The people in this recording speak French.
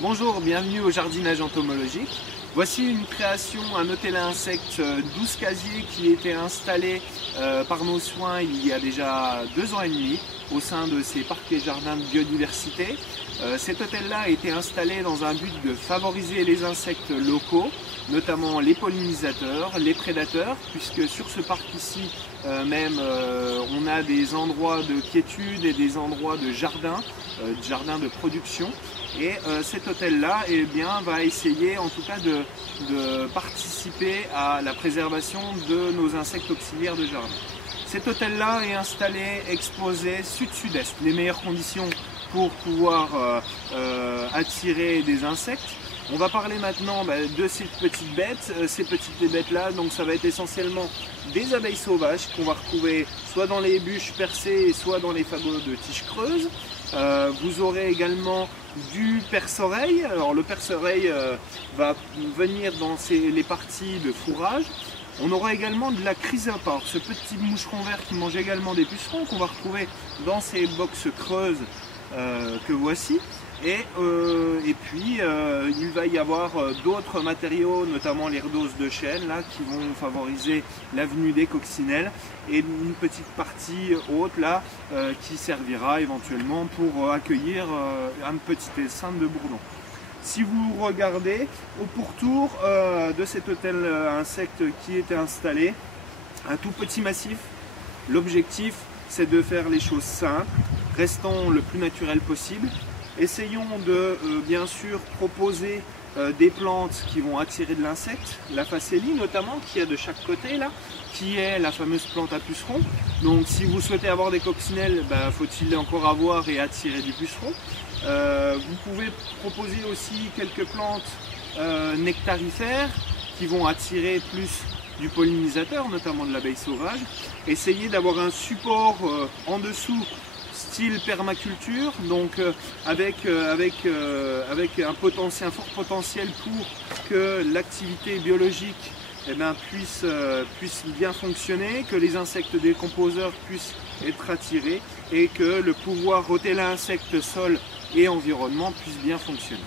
Bonjour, bienvenue au jardinage entomologique. Voici une création, un hôtel à insectes 12 casiers qui a été installé par nos soins il y a déjà 2 ans et demi au sein de ces parcs et jardins de biodiversité. Cet hôtel-là a été installé dans un but de favoriser les insectes locaux, notamment les pollinisateurs, les prédateurs, puisque sur ce parc ici on a des endroits de quiétude et des endroits de jardin de production. Et cet hôtel-là va essayer en tout cas de participer à la préservation de nos insectes auxiliaires de jardin. Cet hôtel-là est installé, exposé sud-sud-est, les meilleures conditions pour pouvoir attirer des insectes. On va parler maintenant de ces petites bêtes. Ces petites bêtes-là, donc ça va être essentiellement des abeilles sauvages qu'on va retrouver soit dans les bûches percées, soit dans les fagots de tiges creuses. Vous aurez également du perce-oreille. Alors le perce-oreille va venir dans les parties de fourrage. On aura également de la chrysopore, ce petit moucheron vert qui mange également des pucerons qu'on va retrouver dans ces boxes creuses que voici. Et puis il va y avoir d'autres matériaux, notamment les redoses de chêne là, qui vont favoriser l'avenue des coccinelles, et une petite partie haute là qui servira éventuellement pour accueillir un petit essaim de bourdon. Si vous regardez au pourtour de cet hôtel à insectes qui était installé, un tout petit massif, l'objectif c'est de faire les choses simples, restons le plus naturel possible. Essayons de bien sûr proposer des plantes qui vont attirer de l'insecte, la phacélie notamment qui est de chaque côté là, qui est la fameuse plante à pucerons. Donc si vous souhaitez avoir des coccinelles, faut-il encore avoir et attirer du puceron. Vous pouvez proposer aussi quelques plantes nectarifères qui vont attirer plus du pollinisateur, notamment de l'abeille sauvage. Essayez d'avoir un support en dessous style permaculture, donc avec un fort potentiel pour que l'activité biologique puisse bien fonctionner, que les insectes décomposeurs puissent être attirés et que le pouvoir hôtel à insectes, sol et environnement puisse bien fonctionner.